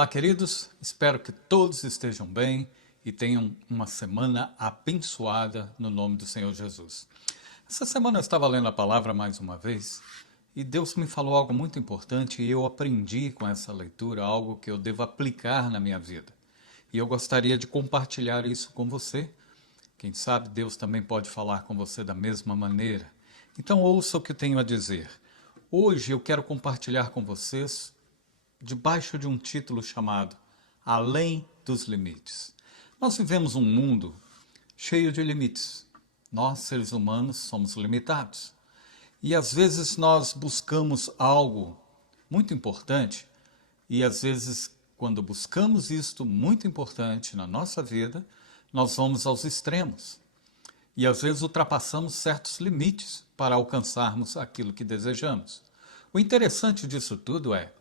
Olá, queridos. Espero que todos estejam bem e tenham uma semana abençoada no nome do Senhor Jesus. Essa semana eu estava lendo a palavra mais uma vez e Deus me falou algo muito importante e eu aprendi com essa leitura algo que eu devo aplicar na minha vida. E eu gostaria de compartilhar isso com você. Quem sabe Deus também pode falar com você da mesma maneira. Então ouça o que eu tenho a dizer. Hoje eu quero compartilhar com vocês debaixo de um título chamado Além dos Limites. Nós vivemos um mundo cheio de limites. Nós, seres humanos, somos limitados. E às vezes nós buscamos algo muito importante e às vezes quando buscamos isto muito importante na nossa vida, nós vamos aos extremos. E às vezes ultrapassamos certos limites para alcançarmos aquilo que desejamos. O interessante disso tudo é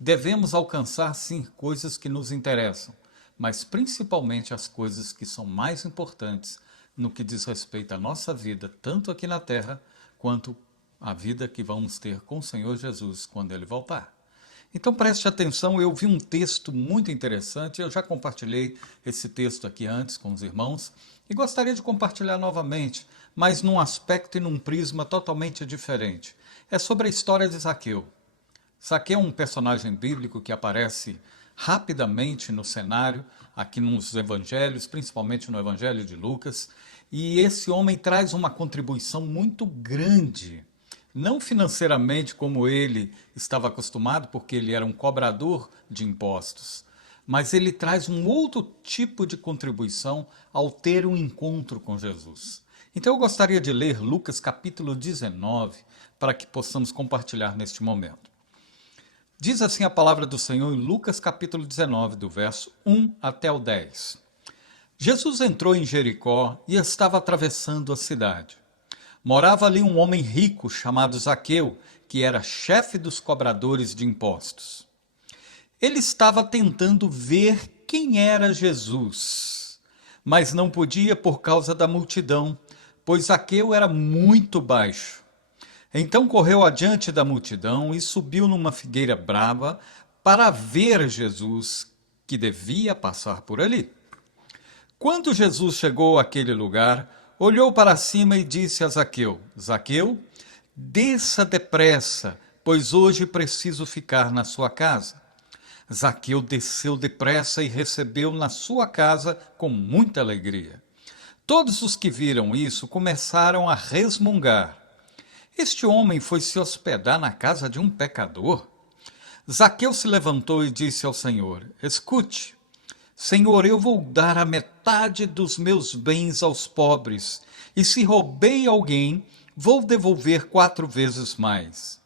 devemos alcançar, sim, coisas que nos interessam, mas principalmente as coisas que são mais importantes no que diz respeito à nossa vida, tanto aqui na Terra, quanto a vida que vamos ter com o Senhor Jesus quando Ele voltar. Então preste atenção, eu vi um texto muito interessante, eu já compartilhei esse texto aqui antes com os irmãos, e gostaria de compartilhar novamente, mas num aspecto e num prisma totalmente diferente. É sobre a história de Zaqueu. Zaqueu é um personagem bíblico que aparece rapidamente no cenário, aqui nos evangelhos, principalmente no evangelho de Lucas, e esse homem traz uma contribuição muito grande, não financeiramente como ele estava acostumado, porque ele era um cobrador de impostos, mas ele traz um outro tipo de contribuição ao ter um encontro com Jesus. Então eu gostaria de ler Lucas capítulo 19, para que possamos compartilhar neste momento. Diz assim a palavra do Senhor em Lucas capítulo 19, do verso 1 até o 10. Jesus entrou em Jericó e estava atravessando a cidade. Morava ali um homem rico chamado Zaqueu, que era chefe dos cobradores de impostos. Ele estava tentando ver quem era Jesus, mas não podia por causa da multidão, pois Zaqueu era muito baixo. Então correu adiante da multidão e subiu numa figueira brava para ver Jesus, que devia passar por ali. Quando Jesus chegou àquele lugar, olhou para cima e disse a Zaqueu: Zaqueu, desça depressa, pois hoje preciso ficar na sua casa. Zaqueu desceu depressa e recebeu na sua casa com muita alegria. Todos os que viram isso começaram a resmungar. Este homem foi se hospedar na casa de um pecador? Zaqueu se levantou e disse ao Senhor: Escute, Senhor, eu vou dar a metade dos meus bens aos pobres, e se roubei alguém, vou devolver 4 vezes mais.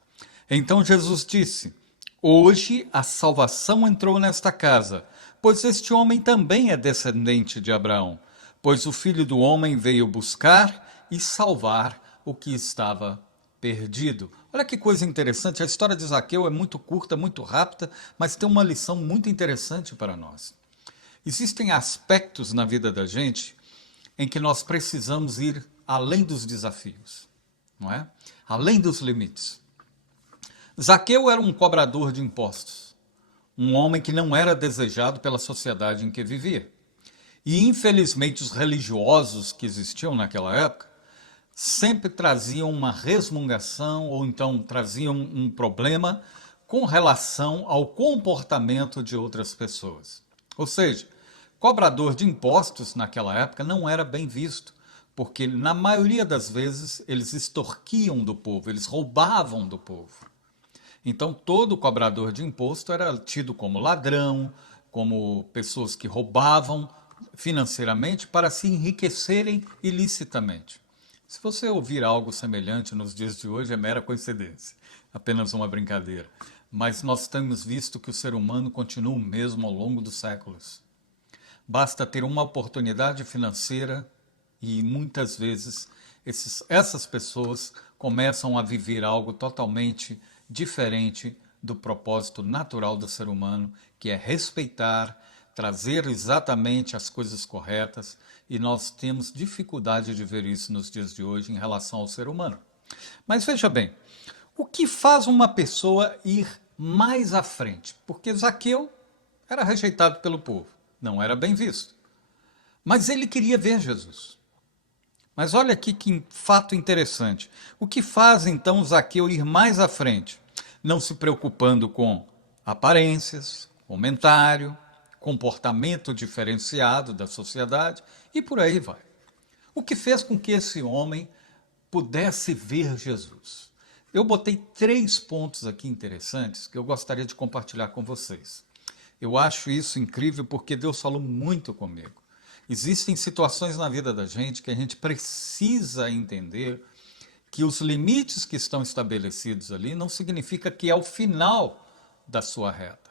Então Jesus disse: Hoje a salvação entrou nesta casa, pois este homem também é descendente de Abraão, pois o Filho do Homem veio buscar e salvar o que estava perdido. Olha que coisa interessante, a história de Zaqueu é muito curta, muito rápida, mas tem uma lição muito interessante para nós. Existem aspectos na vida da gente em que nós precisamos ir além dos desafios, não é? Além dos limites. Zaqueu era um cobrador de impostos, um homem que não era desejado pela sociedade em que vivia. E infelizmente os religiosos que existiam naquela época sempre traziam uma resmungação ou então traziam um problema com relação ao comportamento de outras pessoas. Ou seja, cobrador de impostos naquela época não era bem visto, porque na maioria das vezes eles extorquiam do povo, eles roubavam do povo. Então todo cobrador de imposto era tido como ladrão, como pessoas que roubavam financeiramente para se enriquecerem ilicitamente. Se você ouvir algo semelhante nos dias de hoje, é mera coincidência, apenas uma brincadeira. Mas nós temos visto que o ser humano continua o mesmo ao longo dos séculos. Basta ter uma oportunidade financeira e muitas vezes essas pessoas começam a viver algo totalmente diferente do propósito natural do ser humano, que é respeitar, trazer exatamente as coisas corretas, e nós temos dificuldade de ver isso nos dias de hoje em relação ao ser humano. Mas veja bem, o que faz uma pessoa ir mais à frente? Porque Zaqueu Era rejeitado pelo povo, não era bem visto. Mas ele queria ver Jesus. Mas olha aqui que fato interessante. O que faz então Zaqueu ir mais à frente? Não se preocupando com aparências, comentário, comportamento diferenciado da sociedade e por aí vai. O que fez com que esse homem pudesse ver Jesus? Eu botei 3 pontos aqui interessantes que eu gostaria de compartilhar com vocês. Eu acho isso incrível porque Deus falou muito comigo. Existem situações na vida da gente que a gente precisa entender que os limites que estão estabelecidos ali não significa que é o final da sua reta.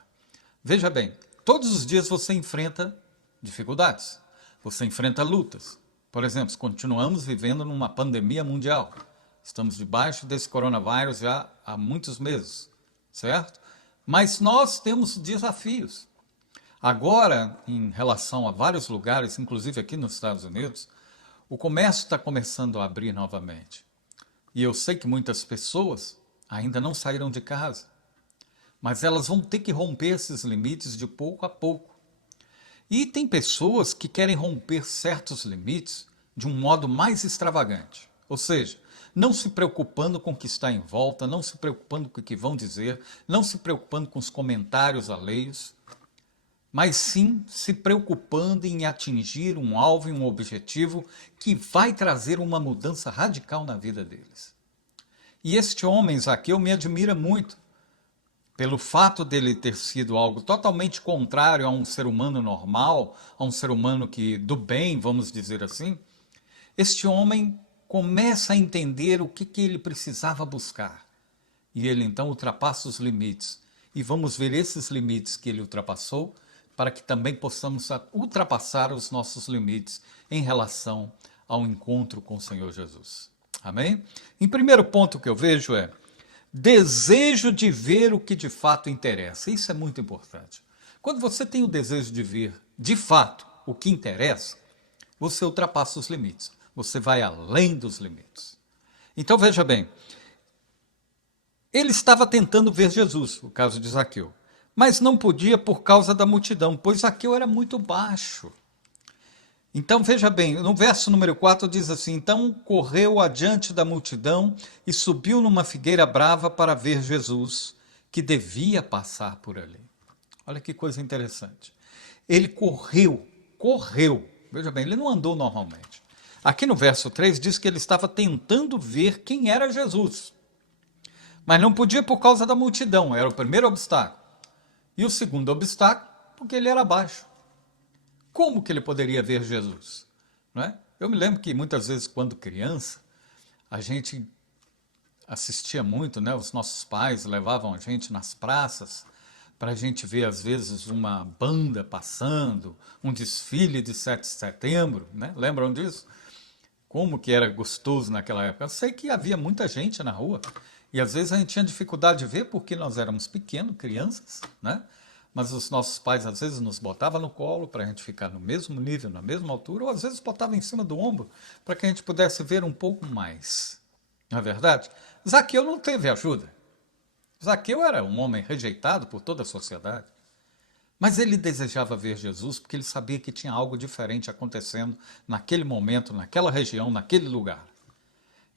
Veja bem, todos os dias você enfrenta dificuldades, você enfrenta lutas. Por exemplo, continuamos vivendo numa pandemia mundial. Estamos debaixo desse coronavírus já há muitos meses, certo? Mas nós temos desafios. Agora, em relação a vários lugares, inclusive aqui nos Estados Unidos, o comércio está começando a abrir novamente. E eu sei que muitas pessoas ainda não saíram de casa, mas elas vão ter que romper esses limites de pouco a pouco. E tem pessoas que querem romper certos limites de um modo mais extravagante, ou seja, não se preocupando com o que está em volta, não se preocupando com o que vão dizer, não se preocupando com os comentários alheios, mas sim se preocupando em atingir um alvo e um objetivo que vai trazer uma mudança radical na vida deles. E este homem, Zaqueu, me admira muito, pelo fato dele ter sido algo totalmente contrário a um ser humano normal, a um ser humano do bem, vamos dizer assim. Este homem começa a entender o que ele precisava buscar. E ele então ultrapassa os limites. E vamos ver esses limites que ele ultrapassou, para que também possamos ultrapassar os nossos limites em relação ao encontro com o Senhor Jesus. Amém? Em primeiro ponto que eu vejo é desejo de ver o que de fato interessa. Isso é muito importante. Quando você tem o desejo de ver de fato o que interessa, você ultrapassa os limites. Você vai além dos limites. Então veja bem, ele estava tentando ver Jesus, o caso de Zaqueu, mas não podia por causa da multidão, pois Zaqueu era muito baixo. Então veja bem, no verso número 4 diz assim: então correu adiante da multidão e subiu numa figueira brava para ver Jesus, que devia passar por ali. Olha que coisa interessante. Ele correu, veja bem, ele não andou normalmente. Aqui no verso 3 diz que ele estava tentando ver quem era Jesus, mas não podia por causa da multidão, era o primeiro obstáculo. E o segundo obstáculo, porque ele era baixo. Como que ele poderia ver Jesus? Não é? Eu me lembro que muitas vezes, quando criança, a gente assistia muito, né? Os nossos pais levavam a gente nas praças para a gente ver, às vezes, uma banda passando, um desfile de 7 de setembro, né? Lembram disso? Como que era gostoso naquela época. Eu sei que havia muita gente na rua, e às vezes a gente tinha dificuldade de ver porque nós éramos pequenos, crianças, né? Mas os nossos pais às vezes nos botavam no colo para a gente ficar no mesmo nível, na mesma altura, ou às vezes botavam em cima do ombro para que a gente pudesse ver um pouco mais. Não é verdade? Zaqueu não teve ajuda. Zaqueu era um homem rejeitado por toda a sociedade. Mas ele desejava ver Jesus porque ele sabia que tinha algo diferente acontecendo naquele momento, naquela região, naquele lugar.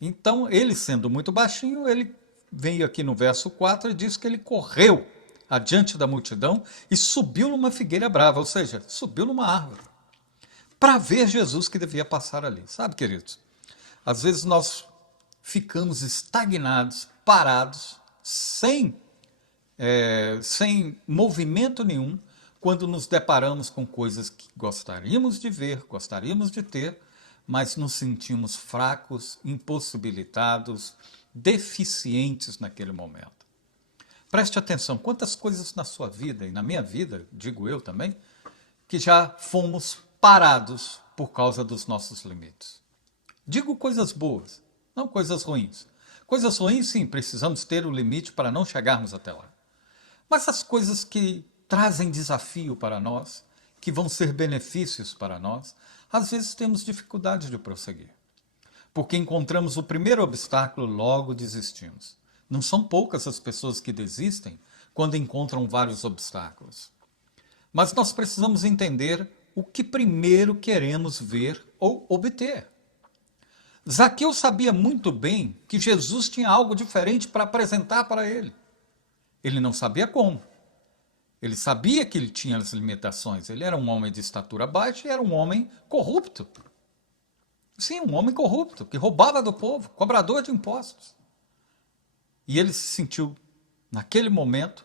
Então, ele sendo muito baixinho, ele veio aqui no verso 4 e diz que ele correu adiante da multidão e subiu numa figueira brava, ou seja, subiu numa árvore, para ver Jesus que devia passar ali. Sabe, queridos, às vezes nós ficamos estagnados, parados, sem movimento nenhum, quando nos deparamos com coisas que gostaríamos de ver, gostaríamos de ter, mas nos sentimos fracos, impossibilitados, deficientes naquele momento. Preste atenção, quantas coisas na sua vida e na minha vida, digo eu também, que já fomos parados por causa dos nossos limites. Digo coisas boas, não coisas ruins. Coisas ruins, sim, precisamos ter o limite para não chegarmos até lá. Mas as coisas que trazem desafio para nós, que vão ser benefícios para nós, às vezes temos dificuldade de prosseguir. Porque encontramos o primeiro obstáculo, logo desistimos. Não são poucas as pessoas que desistem quando encontram vários obstáculos. Mas nós precisamos entender o que primeiro queremos ver ou obter. Zaqueu sabia muito bem que Jesus tinha algo diferente para apresentar para ele. Ele não sabia como. Ele sabia que ele tinha as limitações. Ele era um homem de estatura baixa e era um homem corrupto. Sim, um homem corrupto, que roubava do povo, cobrador de impostos. E ele se sentiu, naquele momento,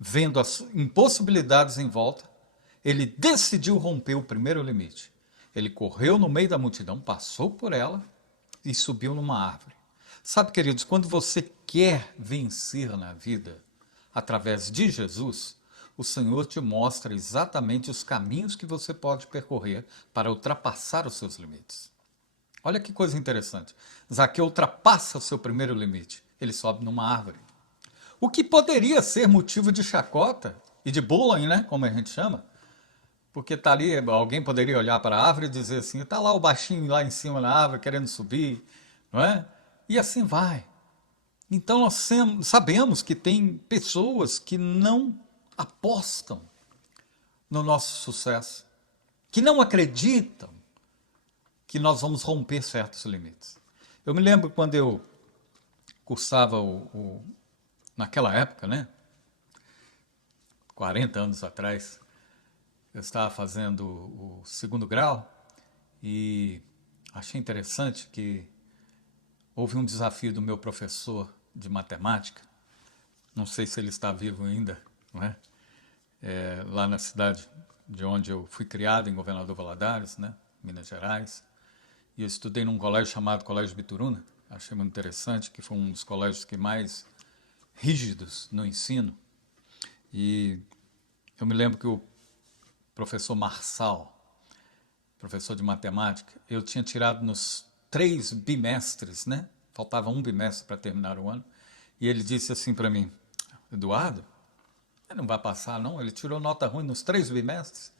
vendo as impossibilidades em volta, ele decidiu romper o primeiro limite. Ele correu no meio da multidão, passou por ela e subiu numa árvore. Sabe, queridos, quando você quer vencer na vida através de Jesus, o Senhor te mostra exatamente os caminhos que você pode percorrer para ultrapassar os seus limites. Olha que coisa interessante. Zaqueu ultrapassa o seu primeiro limite. Ele sobe numa árvore. O que poderia ser motivo de chacota e de bullying, né, como a gente chama, porque tá ali, alguém poderia olhar para a árvore e dizer assim, está lá o baixinho lá em cima da árvore querendo subir, não é? E assim vai. Então nós sabemos que tem pessoas que não apostam no nosso sucesso, que não acreditam que nós vamos romper certos limites. Eu me lembro quando eu cursava naquela época, né? 40 anos atrás, eu estava fazendo o segundo grau e achei interessante que houve um desafio do meu professor de matemática, não sei se ele está vivo ainda, não é? Lá na cidade de onde eu fui criado, em Governador Valadares, né? Minas Gerais, e eu estudei num colégio chamado Colégio Bituruna, achei muito interessante, que foi um dos colégios que mais rígidos no ensino, e eu me lembro que o professor Marçal, professor de matemática, eu tinha tirado nos 3 bimestres, né? Faltava um bimestre para terminar o ano, e ele disse assim para mim, Eduardo, ele não vai passar não, ele tirou nota ruim nos 3 bimestres.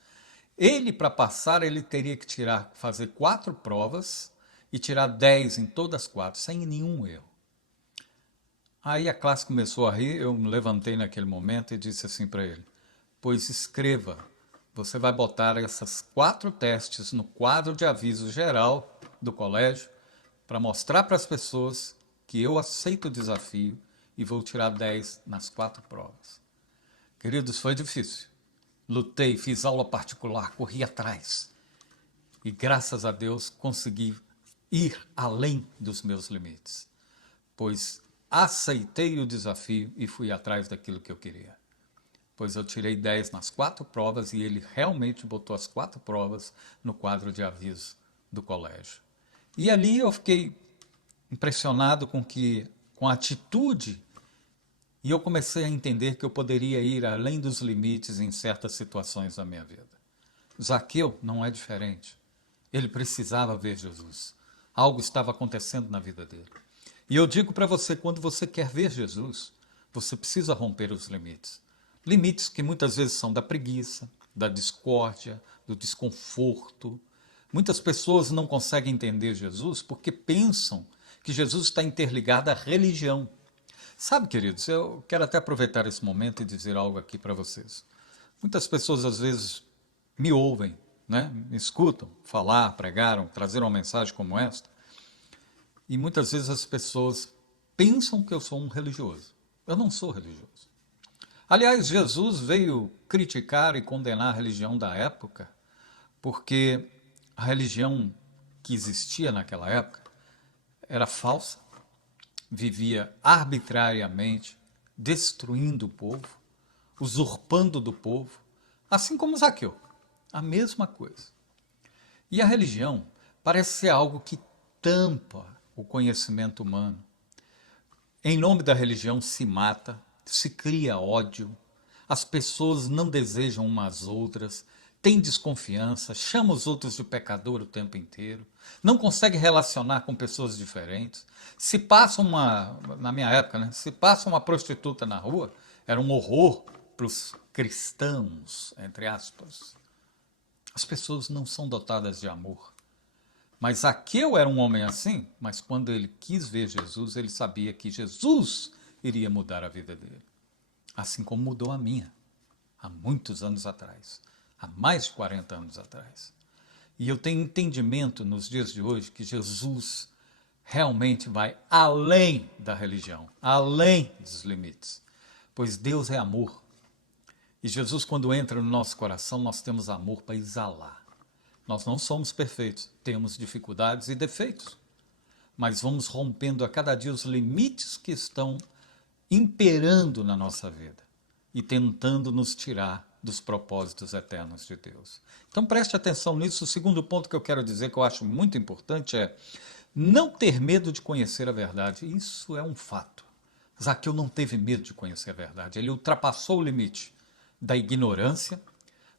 Ele, para passar, ele teria que fazer 4 provas e tirar 10 em todas as 4, sem nenhum erro. Aí a classe começou a rir, eu me levantei naquele momento e disse assim para ele, pois escreva, você vai botar essas 4 testes no quadro de aviso geral do colégio para mostrar para as pessoas que eu aceito o desafio e vou tirar 10 nas 4 provas. Queridos, foi difícil. Lutei, fiz aula particular, corri atrás. E graças a Deus consegui ir além dos meus limites, pois aceitei o desafio e fui atrás daquilo que eu queria. Pois eu tirei 10 nas 4 provas e ele realmente botou as 4 provas no quadro de aviso do colégio. E ali eu fiquei impressionado com a atitude e eu comecei a entender que eu poderia ir além dos limites em certas situações da minha vida. Zaqueu não é diferente. Ele precisava ver Jesus. Algo estava acontecendo na vida dele. E eu digo para você, quando você quer ver Jesus, você precisa romper os limites. Limites que muitas vezes são da preguiça, da discórdia, do desconforto. Muitas pessoas não conseguem entender Jesus porque pensam que Jesus está interligado à religião. Sabe, queridos, eu quero até aproveitar esse momento e dizer algo aqui para vocês. Muitas pessoas às vezes me ouvem, né? Me escutam falar, pregar, trazer uma mensagem como esta, e muitas vezes as pessoas pensam que eu sou um religioso. Eu não sou religioso. Aliás, Jesus veio criticar e condenar a religião da época, porque a religião que existia naquela época era falsa, vivia arbitrariamente, destruindo o povo, usurpando do povo, assim como Zaqueu, a mesma coisa. E a religião parece ser algo que tampa o conhecimento humano. Em nome da religião se mata, se cria ódio, as pessoas não desejam umas às outras, têm desconfiança, chama os outros de pecador o tempo inteiro, não consegue relacionar com pessoas diferentes. Se passa na minha época, né, se passa uma prostituta na rua, era um horror para os cristãos, entre aspas. As pessoas não são dotadas de amor. Mas Zaqueu era um homem assim, mas quando ele quis ver Jesus, ele sabia que Jesus iria mudar a vida dele. Assim como mudou a minha. há muitos anos atrás, há mais de 40 anos atrás. E eu tenho entendimento nos dias de hoje que Jesus realmente vai além da religião, além dos limites, pois Deus é amor. E Jesus, quando entra no nosso coração, nós temos amor para exalar. Nós não somos perfeitos, temos dificuldades e defeitos, mas vamos rompendo a cada dia os limites que estão imperando na nossa vida e tentando nos tirar dos propósitos eternos de Deus. Então preste atenção nisso. O segundo ponto que eu quero dizer, que eu acho muito importante, é não ter medo de conhecer a verdade. Isso é um fato. Zaqueu não teve medo de conhecer a verdade. Ele ultrapassou o limite da ignorância,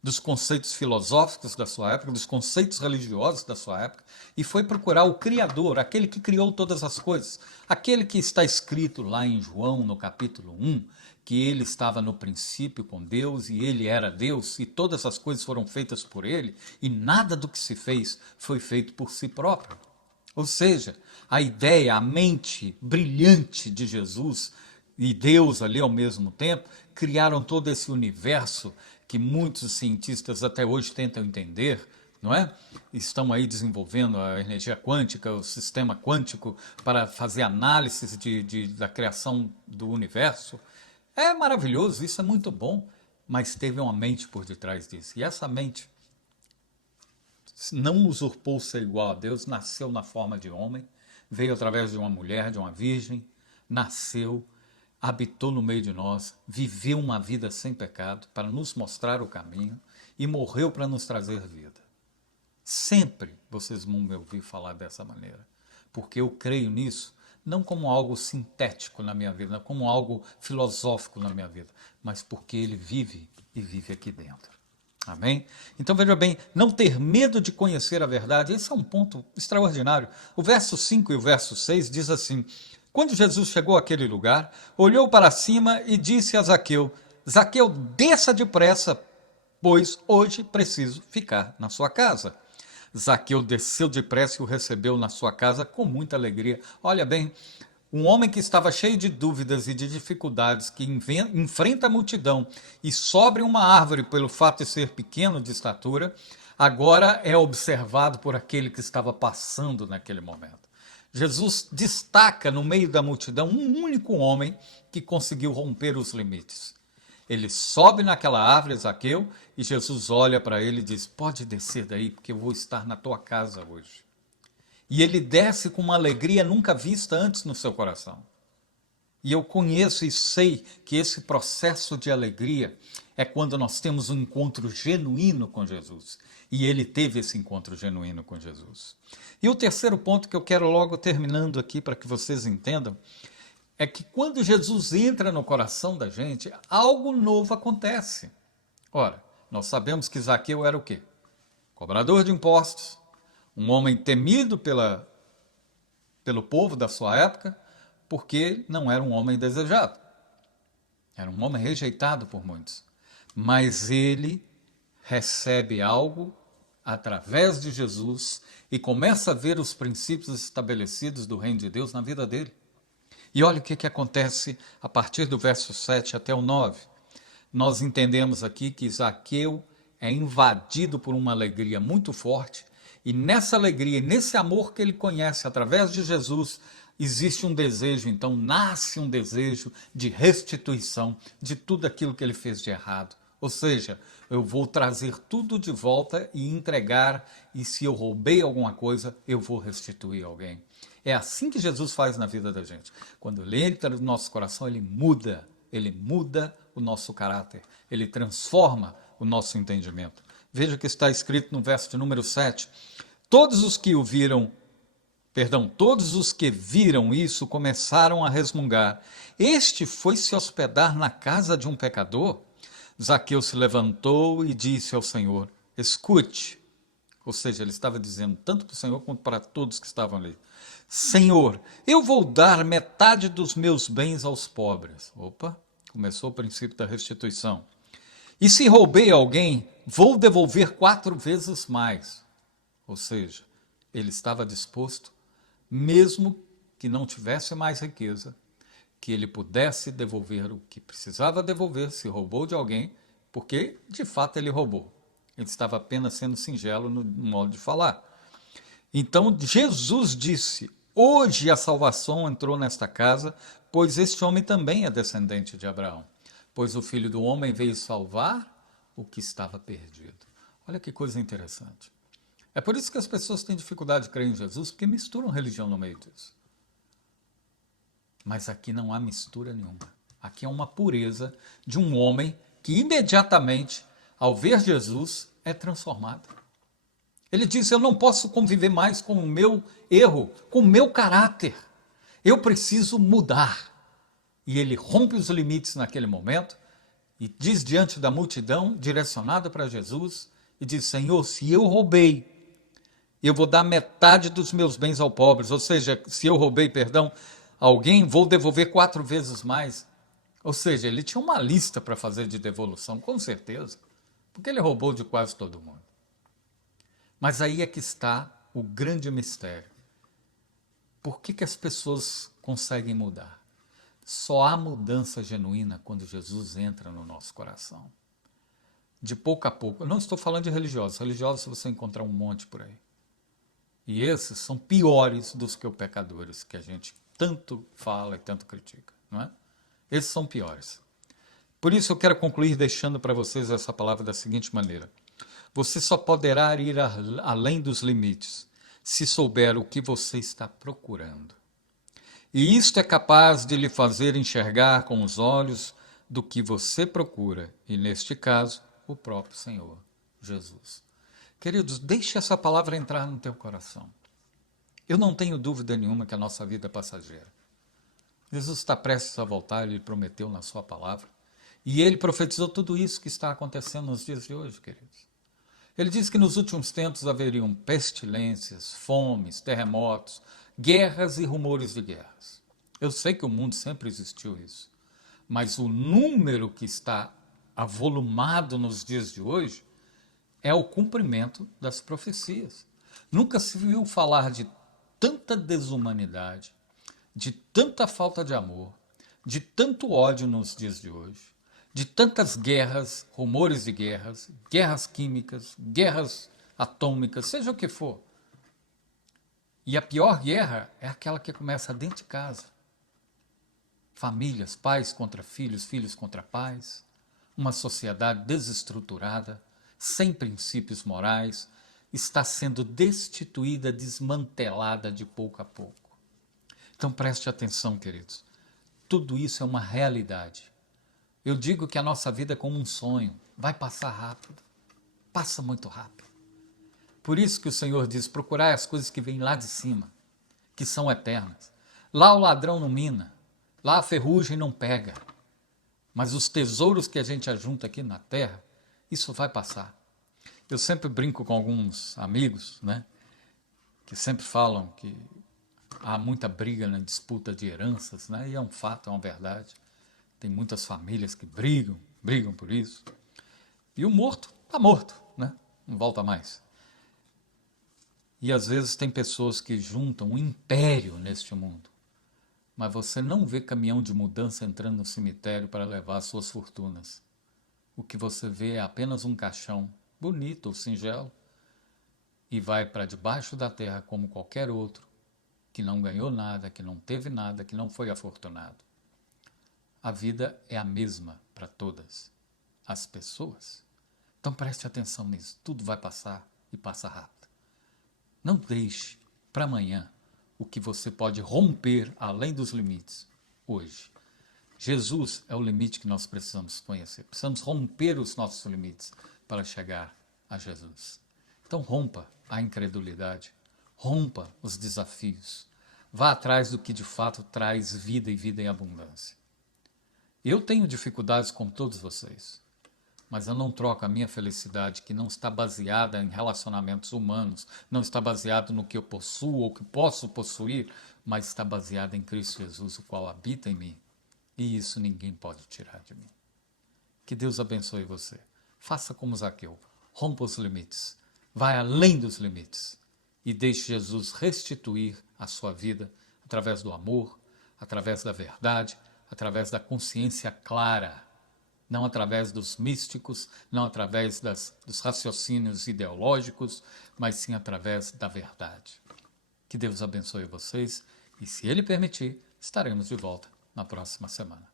dos conceitos filosóficos da sua época, dos conceitos religiosos da sua época, e foi procurar o Criador, aquele que criou todas as coisas, aquele que está escrito lá em João, no capítulo 1, que ele estava no princípio com Deus, e ele era Deus, e todas as coisas foram feitas por ele, e nada do que se fez foi feito por si próprio. Ou seja, a ideia, a mente brilhante de Jesus e Deus ali ao mesmo tempo, criaram todo esse universo que muitos cientistas até hoje tentam entender, não é? Estão aí desenvolvendo a energia quântica, o sistema quântico, para fazer análises da criação do universo. É maravilhoso, isso é muito bom, mas teve uma mente por detrás disso. E essa mente não usurpou ser igual a Deus, nasceu na forma de homem, veio através de uma mulher, de uma virgem, nasceu, habitou no meio de nós, viveu uma vida sem pecado para nos mostrar o caminho e morreu para nos trazer vida. Sempre vocês vão me ouvir falar dessa maneira, porque eu creio nisso, não como algo sintético na minha vida, não como algo filosófico na minha vida, mas porque ele vive e vive aqui dentro. Amém? Então veja bem, não ter medo de conhecer a verdade, esse é um ponto extraordinário. O verso 5 e o verso 6 diz assim: quando Jesus chegou àquele lugar, olhou para cima e disse a Zaqueu: Zaqueu, desça depressa, pois hoje preciso ficar na sua casa. Zaqueu desceu depressa e o recebeu na sua casa com muita alegria. Olha bem, um homem que estava cheio de dúvidas e de dificuldades, que enfrenta a multidão e sobe uma árvore pelo fato de ser pequeno de estatura, agora é observado por aquele que estava passando naquele momento. Jesus destaca no meio da multidão um único homem que conseguiu romper os limites. Ele sobe naquela árvore, Zaqueu, e Jesus olha para ele e diz: pode descer daí, porque eu vou estar na tua casa hoje. E ele desce com uma alegria nunca vista antes no seu coração. E eu conheço e sei que esse processo de alegria é quando nós temos um encontro genuíno com Jesus. E ele teve esse encontro genuíno com Jesus. E o terceiro ponto que eu quero logo terminando aqui para que vocês entendam, é que quando Jesus entra no coração da gente, algo novo acontece. Ora, nós sabemos que Zaqueu era o quê? Cobrador de impostos, um homem temido pelo povo da sua época, porque não era um homem desejado. Era um homem rejeitado por muitos. Mas ele recebe algo através de Jesus e começa a ver os princípios estabelecidos do reino de Deus na vida dele. E olha o que acontece a partir do verso 7 até o 9. Nós entendemos aqui que Zaqueu é invadido por uma alegria muito forte, e nessa alegria, nesse amor que ele conhece através de Jesus, existe um desejo, então nasce um desejo de restituição de tudo aquilo que ele fez de errado. Ou seja, eu vou trazer tudo de volta e entregar, e se eu roubei alguma coisa, eu vou restituir alguém. É assim que Jesus faz na vida da gente. Quando ele entra no nosso coração, ele muda o nosso caráter, ele transforma o nosso entendimento. Veja que está escrito no verso de número 7, todos os que viram isso começaram a resmungar. Este foi se hospedar na casa de um pecador? Zaqueu se levantou e disse ao Senhor: escute. Ou seja, ele estava dizendo tanto para o Senhor quanto para todos que estavam ali: Senhor, eu vou dar metade dos meus bens aos pobres. Opa, começou o princípio da restituição. E se roubei alguém, vou devolver 4 vezes mais. Ou seja, ele estava disposto, mesmo que não tivesse mais riqueza, que ele pudesse devolver o que precisava devolver, se roubou de alguém, porque de fato ele roubou. Ele estava apenas sendo singelo no modo de falar. Então Jesus disse: hoje a salvação entrou nesta casa, pois este homem também é descendente de Abraão. Pois o Filho do Homem veio salvar o que estava perdido. Olha que coisa interessante. É por isso que as pessoas têm dificuldade de crer em Jesus, porque misturam religião no meio disso. Mas aqui não há mistura nenhuma. Aqui é uma pureza de um homem que imediatamente, ao ver Jesus, é transformado. Ele diz: eu não posso conviver mais com o meu erro, com o meu caráter. Eu preciso mudar. E ele rompe os limites naquele momento e diz diante da multidão, direcionada para Jesus, e diz: Senhor, se eu roubei, eu vou dar metade dos meus bens aos pobres. Ou seja, se eu roubei, perdão, alguém, vou devolver 4 vezes mais. Ou seja, ele tinha uma lista para fazer de devolução, com certeza, porque ele roubou de quase todo mundo. Mas aí é que está o grande mistério. Por que as pessoas conseguem mudar? Só há mudança genuína quando Jesus entra no nosso coração. De pouco a pouco. Eu não estou falando de religiosos. Religiosos você encontrar um monte por aí. E esses são piores dos que os pecadores, que a gente tanto fala e tanto critica, não é? Esses são piores. Por isso eu quero concluir deixando para vocês essa palavra da seguinte maneira: você só poderá ir além dos limites se souber o que você está procurando. E isto é capaz de lhe fazer enxergar com os olhos do que você procura, e neste caso, o próprio Senhor Jesus. Queridos, deixe essa palavra entrar no teu coração. Eu não tenho dúvida nenhuma que a nossa vida é passageira. Jesus está prestes a voltar, ele prometeu na sua palavra. E ele profetizou tudo isso que está acontecendo nos dias de hoje, queridos. Ele disse que nos últimos tempos haveriam pestilências, fomes, terremotos, guerras e rumores de guerras. Eu sei que o mundo sempre existiu isso, mas o número que está avolumado nos dias de hoje é o cumprimento das profecias. Nunca se viu falar de tanta desumanidade, de tanta falta de amor, de tanto ódio nos dias de hoje, de tantas guerras, rumores de guerras, guerras químicas, guerras atômicas, seja o que for. E a pior guerra é aquela que começa dentro de casa. Famílias, pais contra filhos, filhos contra pais, uma sociedade desestruturada, sem princípios morais, está sendo destituída, desmantelada de pouco a pouco. Então preste atenção, queridos. Tudo isso é uma realidade. Eu digo que a nossa vida é como um sonho, vai passar rápido, passa muito rápido. Por isso que o Senhor diz: procurai as coisas que vêm lá de cima, que são eternas. Lá o ladrão não mina, lá a ferrugem não pega. Mas os tesouros que a gente ajunta aqui na terra, isso vai passar. Eu sempre brinco com alguns amigos, né, que sempre falam que há muita briga na disputa de heranças, né, e é um fato, é uma verdade. Tem muitas famílias que brigam por isso. E o morto está morto, né, não volta mais. E às vezes tem pessoas que juntam um império neste mundo, mas você não vê caminhão de mudança entrando no cemitério para levar suas fortunas. O que você vê é apenas um caixão bonito ou singelo e vai para debaixo da terra como qualquer outro que não ganhou nada, que não teve nada, que não foi afortunado. A vida é a mesma para todas as pessoas. Então preste atenção nisso, tudo vai passar e passa rápido. Não deixe para amanhã o que você pode romper além dos limites hoje. Jesus é o limite que nós precisamos conhecer. Precisamos romper os nossos limites para chegar a Jesus. Então rompa a incredulidade, rompa os desafios, vá atrás do que de fato traz vida e vida em abundância. Eu tenho dificuldades com todos vocês, mas eu não troco a minha felicidade, que não está baseada em relacionamentos humanos, não está baseada no que eu possuo ou que posso possuir, mas está baseada em Cristo Jesus, o qual habita em mim. E isso ninguém pode tirar de mim. Que Deus abençoe você. Faça como Zaqueu, rompa os limites, vai além dos limites e deixe Jesus restituir a sua vida através do amor, através da verdade, através da consciência clara. não através dos místicos, não através dos raciocínios ideológicos, mas sim através da verdade. Que Deus abençoe vocês e, se Ele permitir, estaremos de volta na próxima semana.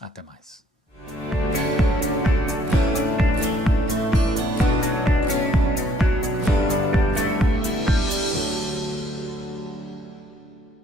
Até mais.